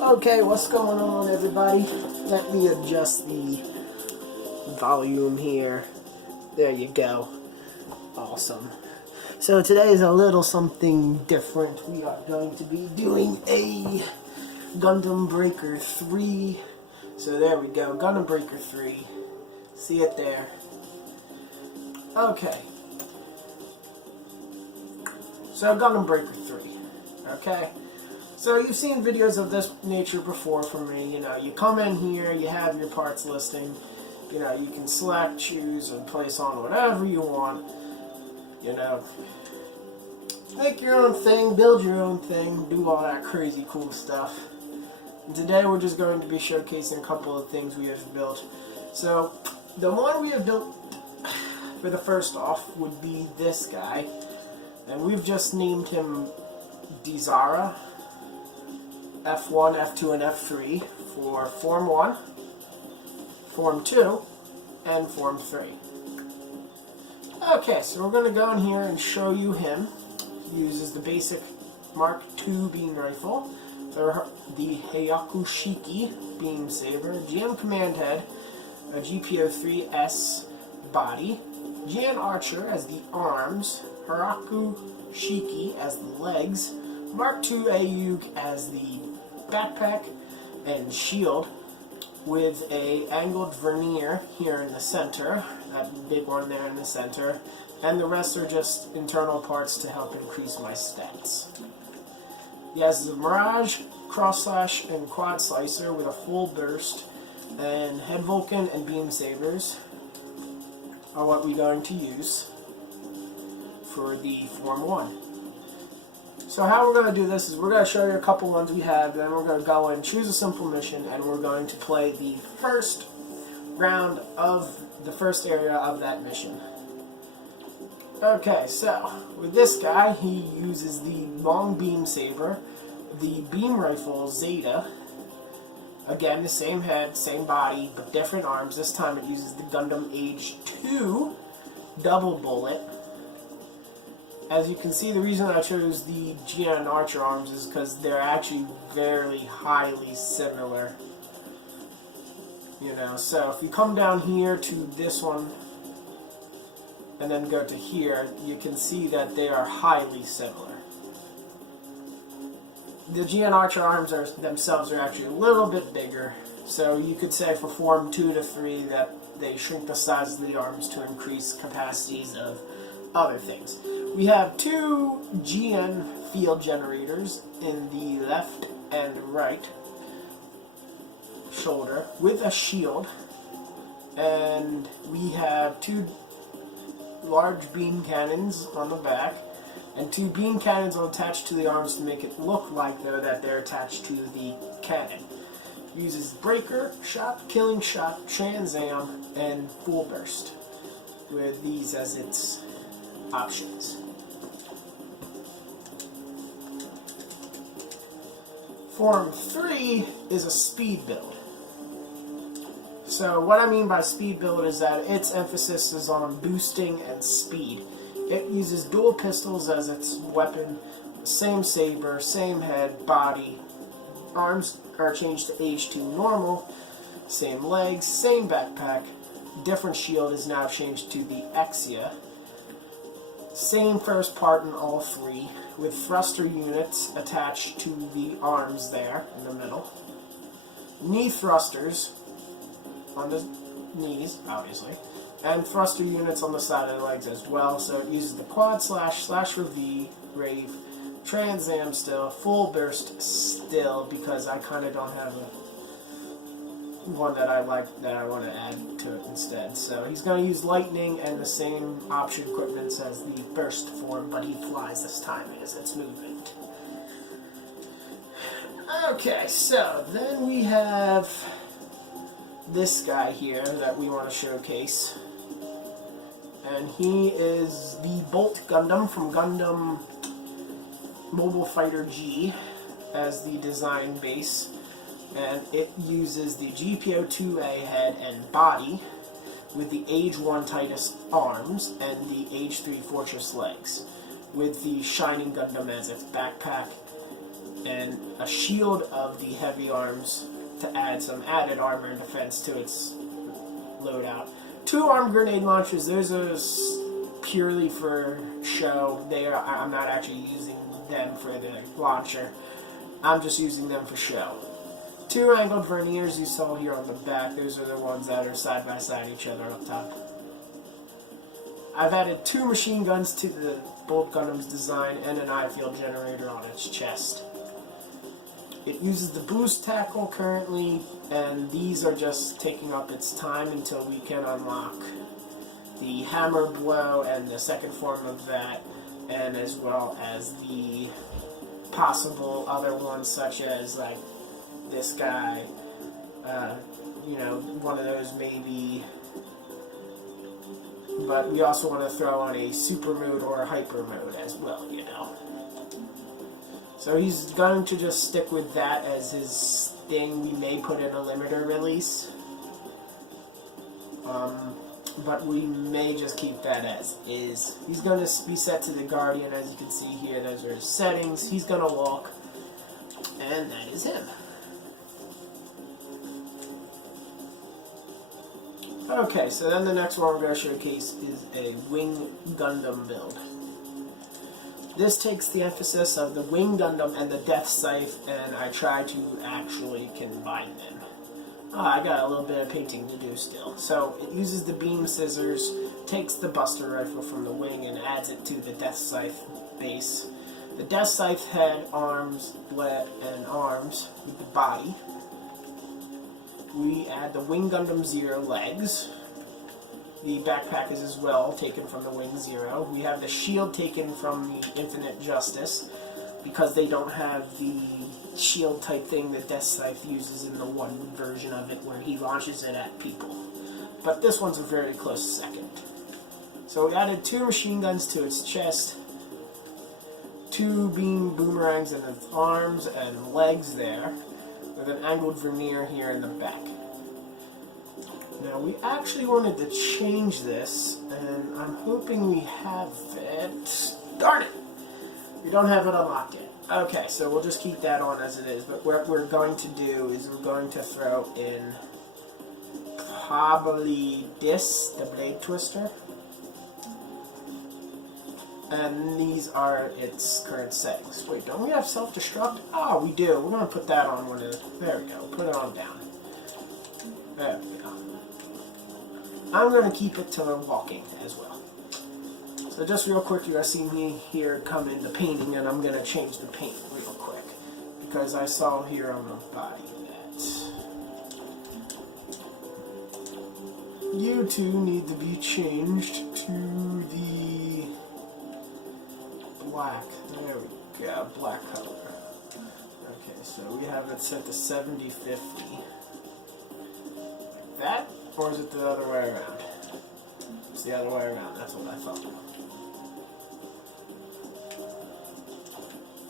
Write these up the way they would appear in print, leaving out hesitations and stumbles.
Okay, what's going on, everybody? Let me adjust the volume here. There you go. Awesome. So today is a little something different. We are going to be doing a Gundam Breaker 3. So there we go, Gundam Breaker 3. See it there. Okay. So Gundam Breaker 3. Okay. So you've seen videos of this nature before from me. You know, you come in here, you have your parts listing. You know, you can select, choose, and place on whatever you want. You know, make your own thing, build your own thing, do all that crazy cool stuff. And today we're just going to be showcasing a couple of things we have built. So, the one we have built for the first off would be this guy. And we've just named him Dizara. F1, F2, and F3 for Form 1, Form 2, and Form 3. Okay, so we're going to go in here and show you him. He uses the basic Mark II beam rifle, the Hyakushiki beam saber, GM command head, a GPO-3S body, GN Archer as the arms, Hyakushiki as the legs, Mark II Ayug as the backpack and shield, with a angled vernier here in the center, that big one there in the center, and the rest are just internal parts to help increase my stats. He has the Mirage, Cross Slash, and Quad Slicer with a full burst, and Head Vulcan and Beam Sabers are what we're going to use for the Form 1. So how we're going to do this is we're going to show you a couple ones we have, then we're going to go and choose a simple mission, and we're going to play the first round of the first area of that mission. Okay, so with this guy, he uses the long beam saber, the beam rifle Zeta, again the same head, same body, but different arms. This time it uses the Gundam Age 2 double bullet. As you can see, the reason I chose the GN Archer arms is because they're actually very highly similar. You know, so if you come down here to this one and then go to here, you can see that they are highly similar. The GN Archer arms themselves are actually a little bit bigger, so you could say for Form 2 to 3 that they shrink the size of the arms to increase capacities of other things. We have two GN field generators in the left and right shoulder with a shield, and we have two large beam cannons on the back and two beam cannons attached to the arms to make it look like though that they're attached to the cannon. Uses breaker shot, killing shot, transam, and full burst with these as its options. Form 3 is a speed build. So what I mean by speed build is that its emphasis is on boosting and speed. It uses dual pistols as its weapon, same saber, same head, body. Arms are changed to H2 normal, same legs, same backpack. Different shield is now changed to the Exia. Same first part in all three, with thruster units attached to the arms there in the middle. Knee thrusters on the knees, obviously, and thruster units on the side of the legs as well. So it uses the quad slash, rave, transam still, full burst still, because I kind of don't have one that I like that I want to add to it instead. So he's going to use lightning and the same option equipment as the burst form, but he flies this time as its movement. Okay, so then we have this guy here that we want to showcase, and he is the Bolt Gundam from Gundam Mobile Fighter G as the design base. And it uses the GPO-2A head and body with the Age 1 Titus arms and the Age 3 Fortress legs, with the Shining Gundam as its backpack and a shield of the heavy arms to add some added armor and defense to its loadout. 2 armed grenade launchers. Those are purely for show. I'm not actually using them for the launcher. I'm just using them for show. 2 angled verniers you saw here on the back. Those are the ones that are side by side each other up top. I've added 2 machine guns to the Bolt Gundam's design and an eye field generator on its chest. It uses the boost tackle currently, and these are just taking up its time until we can unlock the hammer blow and the second form of that, and as well as the possible other ones such as like this guy, one of those maybe. But we also want to throw on a super mode or a hyper mode as well, So he's going to just stick with that as his thing. We may put in a limiter release. But we may just keep that as is. He's going to be set to the Guardian, as you can see here. Those are his settings. He's going to walk. And that is him. Okay, so then the next one we're going to showcase is a Wing Gundam build. This takes the emphasis of the Wing Gundam and the Death Scythe, and I try to actually combine them. I got a little bit of painting to do still. So it uses the beam scissors, takes the Buster Rifle from the wing, and adds it to the Death Scythe base. The Death Scythe head, arms, and arms with the body. We add the Wing Gundam Zero legs. The backpack is as well taken from the Wing Zero. We have the shield taken from the Infinite Justice, because they don't have the shield type thing that Death Scythe uses in the one version of it where he launches it at people. But this one's a very close second. So we added 2 machine guns to its chest, 2 beam boomerangs in its arms and legs there, with an angled vernier here in the back. Now we actually wanted to change this, and I'm hoping we have it. Darn it! We don't have it unlocked yet. Okay, so we'll just keep that on as it is, but what we're going to do is we're going to throw in probably this, the blade twister. And these are its current settings. Wait, don't we have self-destruct? Oh, we do. We're going to put that on one of the... There we go. Put it on down. There we go. I'm going to keep it to the walking as well. So just real quick, you're going to see me here come into painting, and I'm going to change the paint real quick, because I saw here on the body that you two need to be changed to the black. There we go, black color. Okay, so we have it set to 70-50. Like that? Or is it the other way around? It's the other way around, that's what I thought.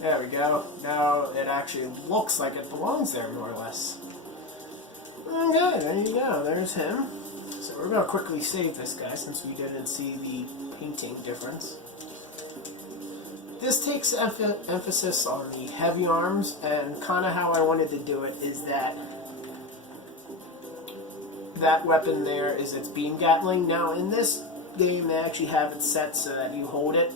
There we go. Now it actually looks like it belongs there, more or less. Okay, there you go. There's him. So we're going to quickly save this guy since we didn't see the painting difference. This takes emphasis on the heavy arms, and kind of how I wanted to do it is that weapon there is its beam gatling. Now in this game they actually have it set so that you hold it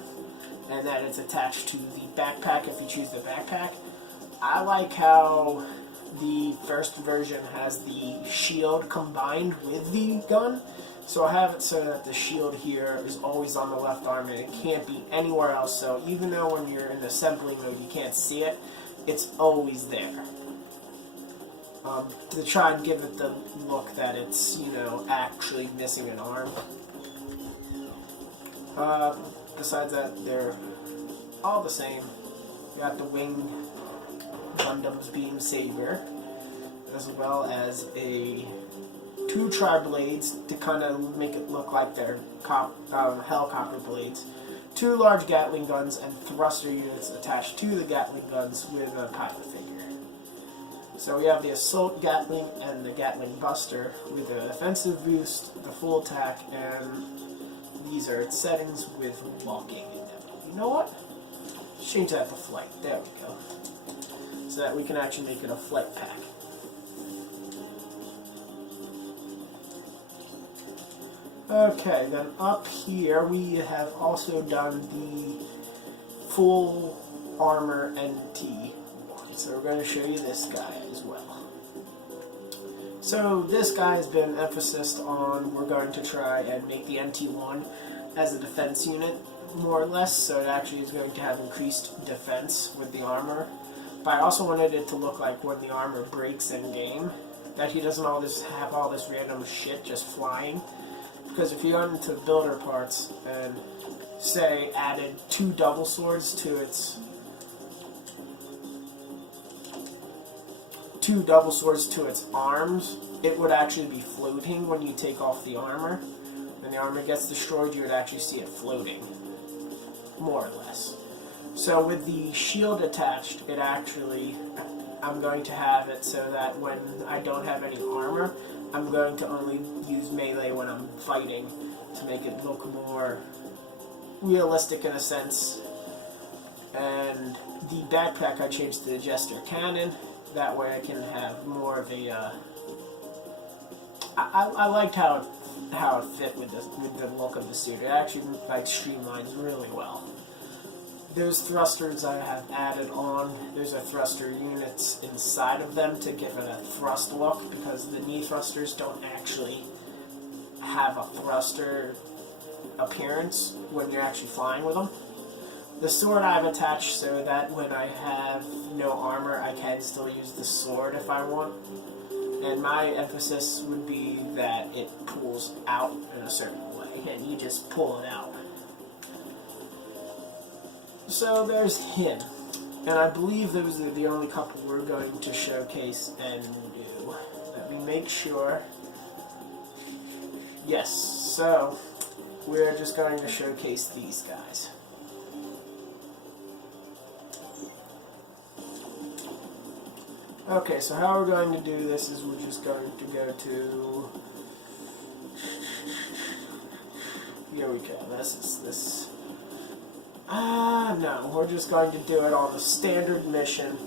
and that it's attached to the backpack if you choose the backpack. I like how the first version has the shield combined with the gun, so I have it so that the shield here is always on the left arm and it can't be anywhere else, so even though when you're in the assembly mode you can't see it, it's always there. To try and give it the look that it's, actually missing an arm. Besides that, they're all the same. We got the Wing Gundam's Beam Saber, as well as two tri-blades to kind of make it look like they're helicopter blades. 2 large Gatling guns and thruster units attached to the Gatling guns with a pilot figure. So we have the Assault Gatling and the Gatling Buster with an offensive boost, the full attack, and these are its settings with walking in them. You know what? Let's change that to flight. There we go. so that we can actually make it a flight pack. Okay, then up here we have also done the full armor NT. So we're going to show you this guy as well. So this guy has been emphasis on, we're going to try and make the MT1 as a defense unit, more or less, so it actually is going to have increased defense with the armor. But I also wanted it to look like when the armor breaks in game, that he doesn't have all this random shit just flying. Because if you got into builder parts and, say, added 2 double swords to its arms, it would actually be floating when you take off the armor. When the armor gets destroyed, you would actually see it floating, more or less. So with the shield attached, it actually, I'm going to have it so that when I don't have any armor, I'm going to only use melee when I'm fighting to make it look more realistic in a sense. And the backpack I changed to the Jester Cannon. That way I can have more of a... I liked how it fit with the look of the suit. It actually streamlines really well. Those thrusters I have added on, there's a thruster units inside of them to give it a thrust look, because the knee thrusters don't actually have a thruster appearance when you're actually flying with them. The sword I've attached so that when I have no armor, I can still use the sword if I want. And my emphasis would be that it pulls out in a certain way, and you just pull it out. So there's him, and I believe those are the only couple we're going to showcase and do. Let me make sure. Yes, so we're just going to showcase these guys. Okay, so how we're going to do this is we're just going to go to... Here we go, this. No, we're just going to do it on the standard mission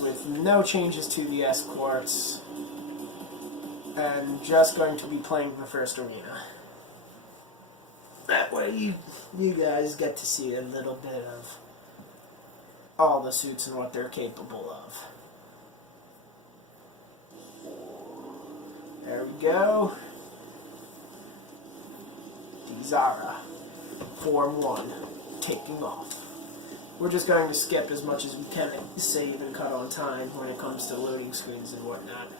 with no changes to the escorts, and just going to be playing the first arena. That way you guys get to see a little bit of all the suits and what they're capable of. There we go. Dizara, Form 1, taking off. We're just going to skip as much as we can and save and cut on time when it comes to loading screens and whatnot.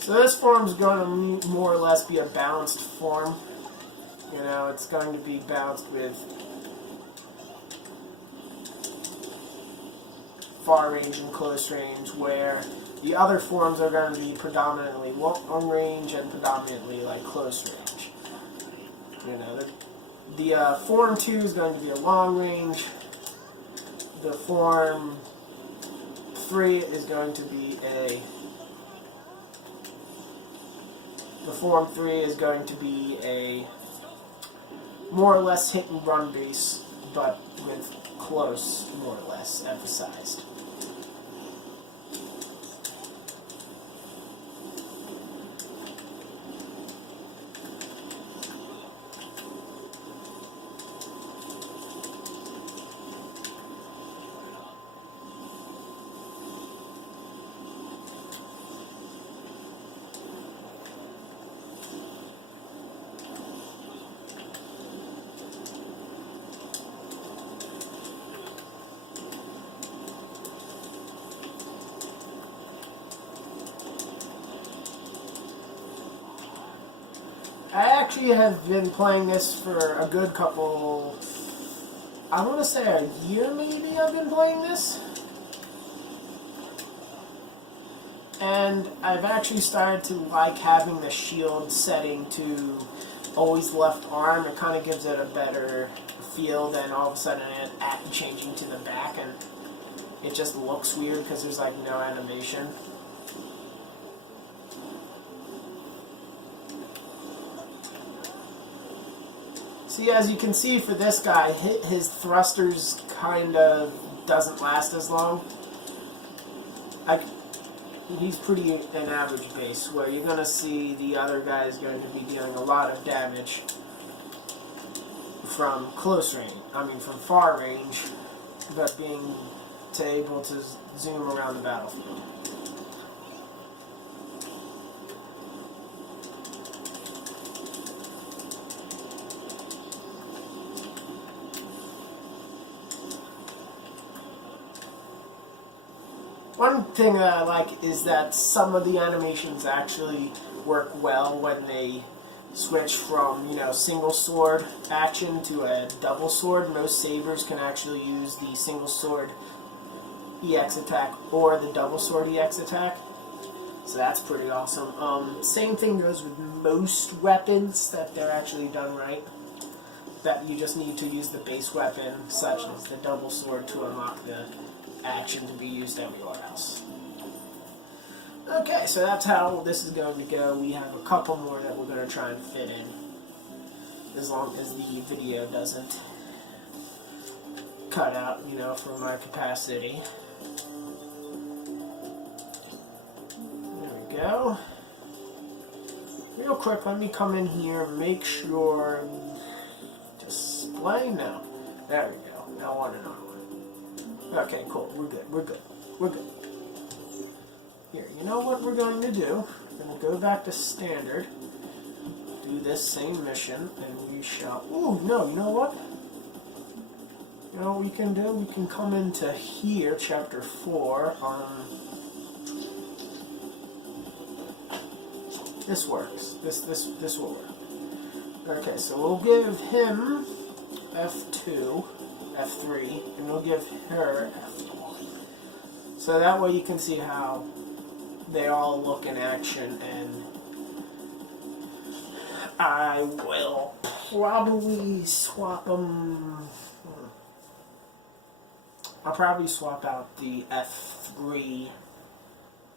So this form's going to more or less be a balanced form. You know, it's going to be balanced with far range and close range, where the other forms are going to be predominantly long range and predominantly like close range. You know, the Form 2 is going to be a long range. The Form 3 is going to be a... The Form 3 is going to be a more or less hit and run base, but with close, more or less, emphasized. I actually have been playing this for a good couple, I want to say a year maybe I've been playing this. And I've actually started to like having the shield setting to always left arm. It kind of gives it a better feel than all of a sudden it changing to the back, and it just looks weird because there's like no animation. See, as you can see for this guy, his thrusters kind of doesn't last as long. He's pretty an average base, where you're going to see the other guy is going to be dealing a lot of damage from close range. I mean, from far range, but being able to zoom around the battlefield. One thing that I like is that some of the animations actually work well when they switch from, single sword action to a double sword. Most sabers can actually use the single sword EX attack or the double sword EX attack. So that's pretty awesome. Same thing goes with most weapons, that they're actually done right. That you just need to use the base weapon, such as the double sword, to unlock the action to be used everywhere else. Okay, so that's how this is going to go. We have a couple more that we're going to try and fit in, as long as the video doesn't cut out, for my capacity. There we go. Real quick, let me come in here, make sure, display, no. There we go, now on and on. Okay, cool. We're good. We're good. We're good. Here, you know what we're going to do? We're going to go back to standard, do this same mission, and we shall... Ooh, no, you know what? You know what we can do? We can come into here, chapter 4, This works. This will work. Okay, so we'll give him F2... F3, and we'll give her F1. So that way you can see how they all look in action, and I will probably swap them. I'll probably swap out the F3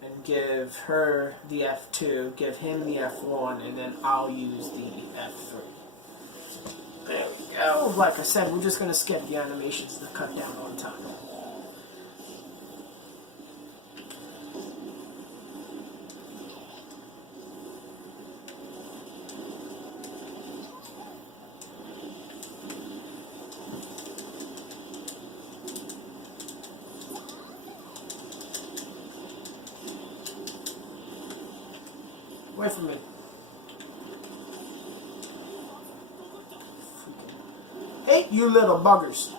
and give her the F2, give him the F1, and then I'll use the F3. There we go. Like I said, we're just going to skip the animations to cut down on time. Wait for me. Hey, you little buggers.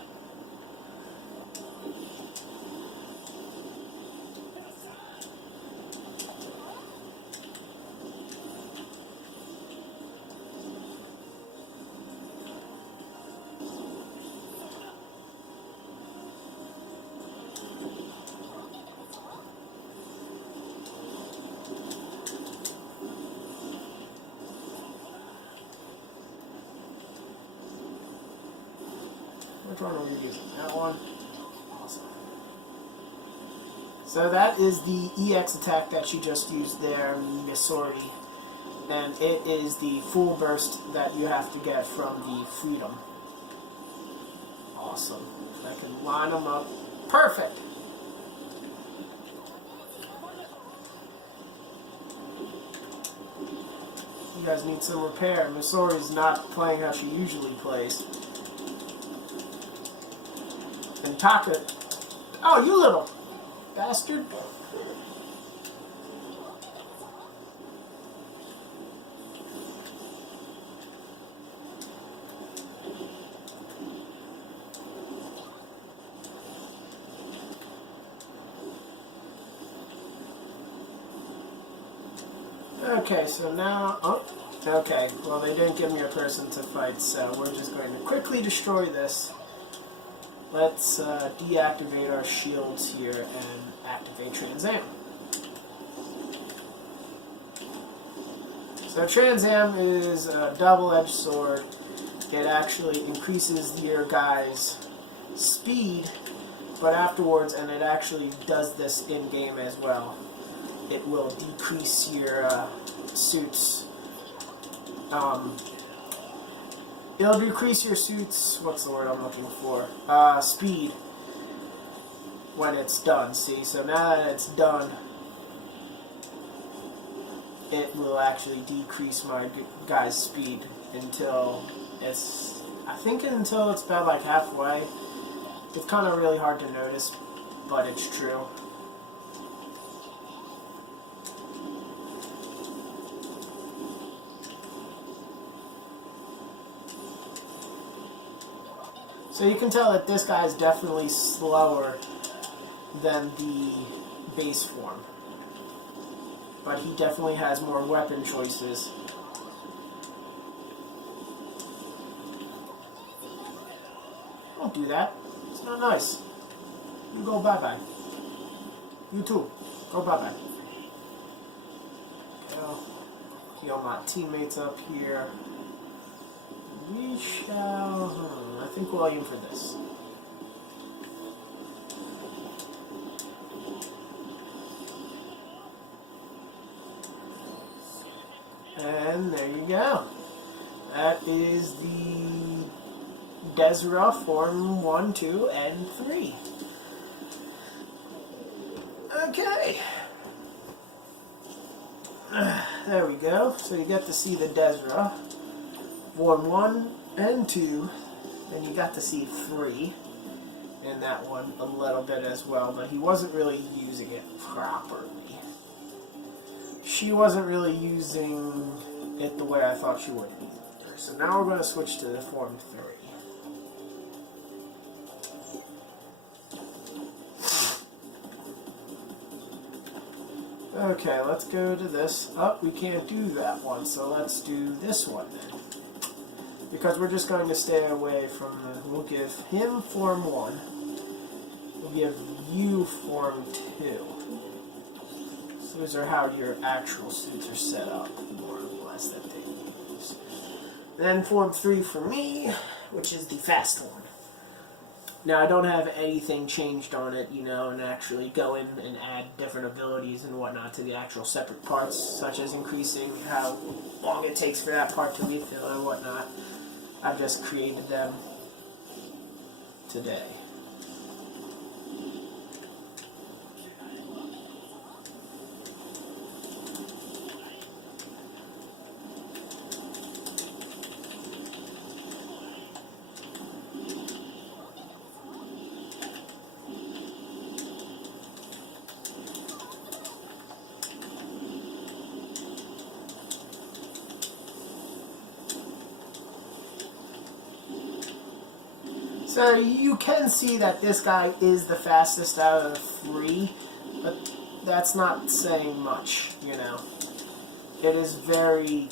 Which one are we using? That one? Awesome. So that is the EX attack that you just used there, Missouri. And it is the full burst that you have to get from the Freedom. Awesome. I can line them up. Perfect! You guys need some repair. Missouri's not playing how she usually plays. And Taka... Oh, you little bastard. Okay, so now... Oh, okay. Well, they didn't give me a person to fight, so we're just going to quickly destroy this. Let's deactivate our shields here and activate Trans Am. So Trans Am is a double-edged sword. It actually increases your guy's speed, but afterwards, and it actually does this in-game as well, it will decrease your suit's It'll decrease your suit's, what's the word I'm looking for? Speed. When it's done, see? So now that it's done, it will actually decrease my guy's speed until it's, I think until it's about like halfway. It's kind of really hard to notice, but it's true. So you can tell that this guy is definitely slower than the base form. But he definitely has more weapon choices. Don't do that. It's not nice. You go bye-bye. You too. Go bye-bye. Heal my teammates up here. We shall... I think we'll aim for this. And there you go. That is the Desra Form 1, 2, and 3. Okay. There we go. So you get to see the Desra Form 1 and 2. And you got to see 3 in that one a little bit as well, but he wasn't really using it properly. She wasn't really using it the way I thought she would either. So now we're going to switch to the Form 3. Okay, let's go to this. Oh, we can't do that one, so let's do this one then. Because we're just going to stay away from the... We'll give him Form 1. We'll give you Form 2. So those are how your actual suits are set up, more or less, that they use. Then Form 3 for me, which is the fast one. Now, I don't have anything changed on it, you know, and actually go in and add different abilities and whatnot to the actual separate parts, such as increasing how long it takes for that part to refill and whatnot. I've just created them today. So you can see that this guy is the fastest out of the 3, but that's not saying much, you know. It is very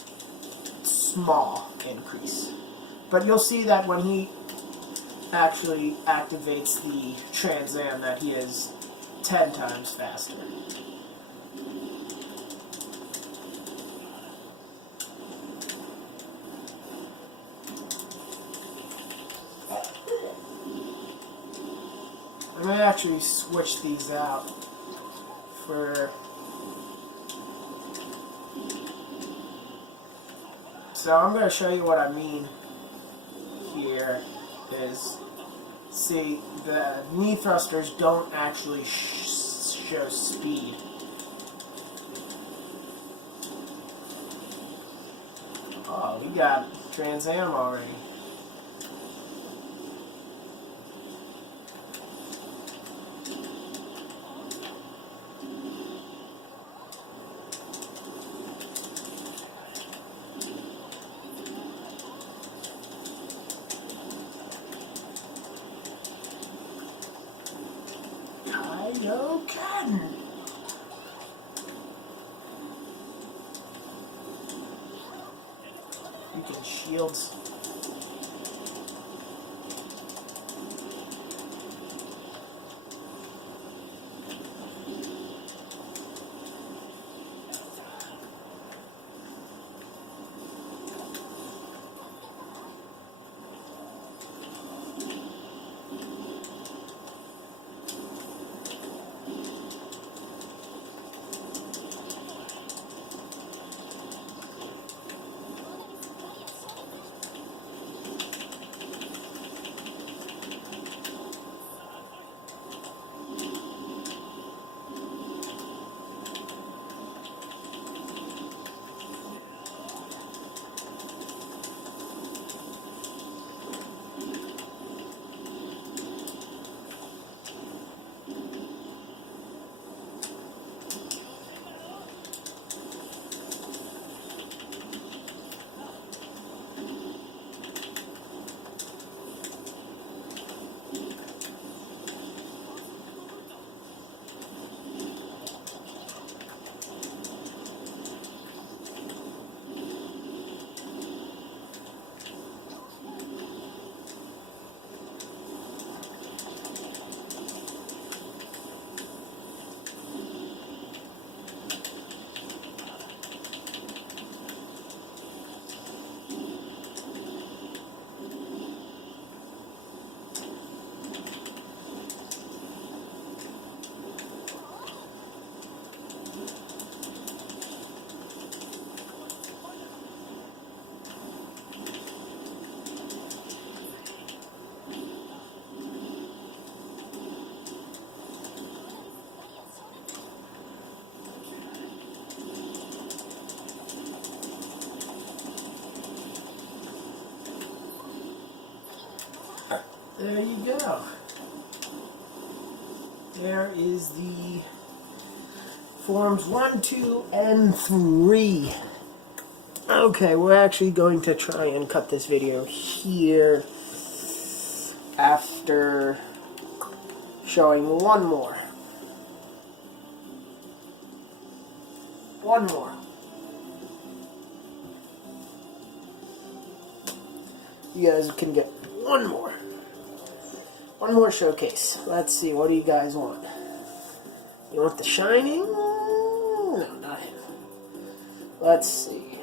small increase. But you'll see that when he actually activates the Trans Am that he is 10 times faster. I may actually switch these out for... So I'm going to show you what I mean here is, see, the knee thrusters don't actually show speed. Oh, we got Trans Am already. No can. Freaking shields. There you go. There is the forms 1, 2, and 3. Okay, we're actually going to try and cut this video here after showing one more. One more. You guys can get one more. One more showcase. Let's see, what do you guys want? You want the Shining? No, not him. Let's see.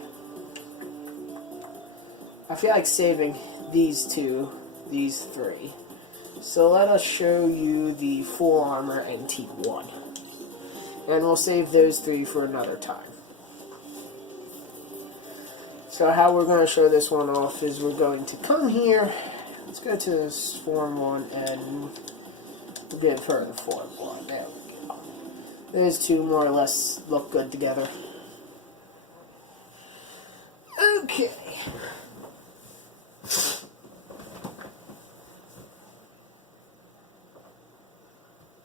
I feel like saving these two, these three. So let us show you the Full Armor NT1. And we'll save those three for another time. So how we're going to show this one off is we're going to come here. Let's go to this Form 1 and we'll give her the Form 1. There we go. Those two more or less look good together. Okay.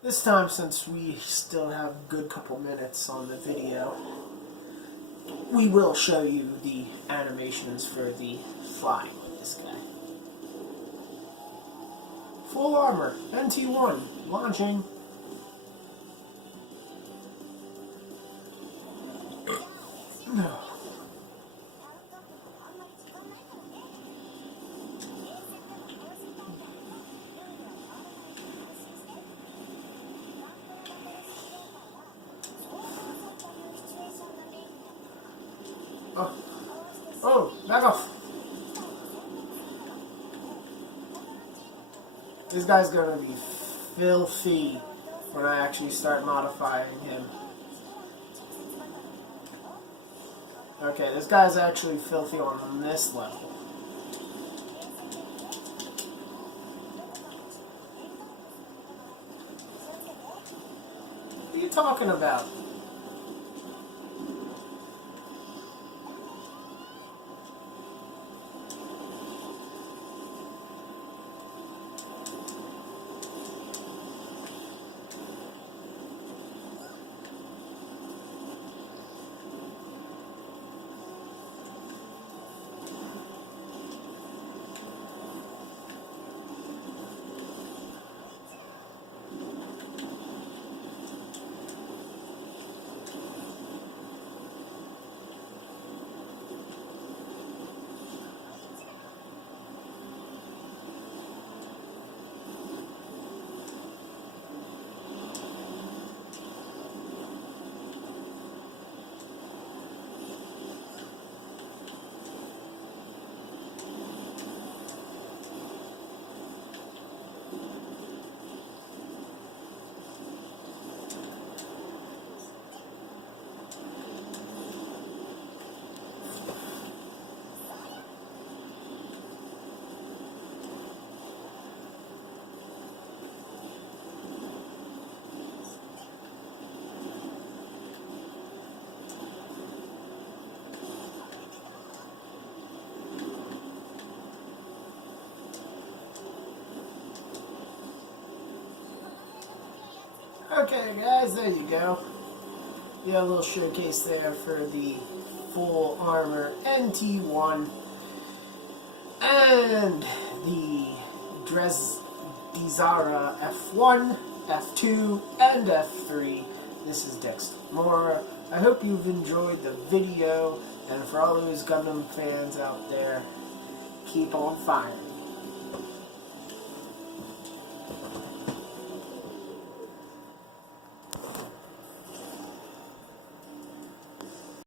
This time, since we still have a good couple minutes on the video, we will show you the animations for the flying with this guy. Full Armor, NT1, launching. No. Oh, back off. This guy's gonna be filthy when I actually start modifying him. Okay, this guy's actually filthy on this level. What are you talking about? Okay guys, there you go. You have a little showcase there for the Full Armor NT1 and the Dezara F1, F2, and F3. This is Dexter Mora. I hope you've enjoyed the video, and for all those Gundam fans out there, keep on firing.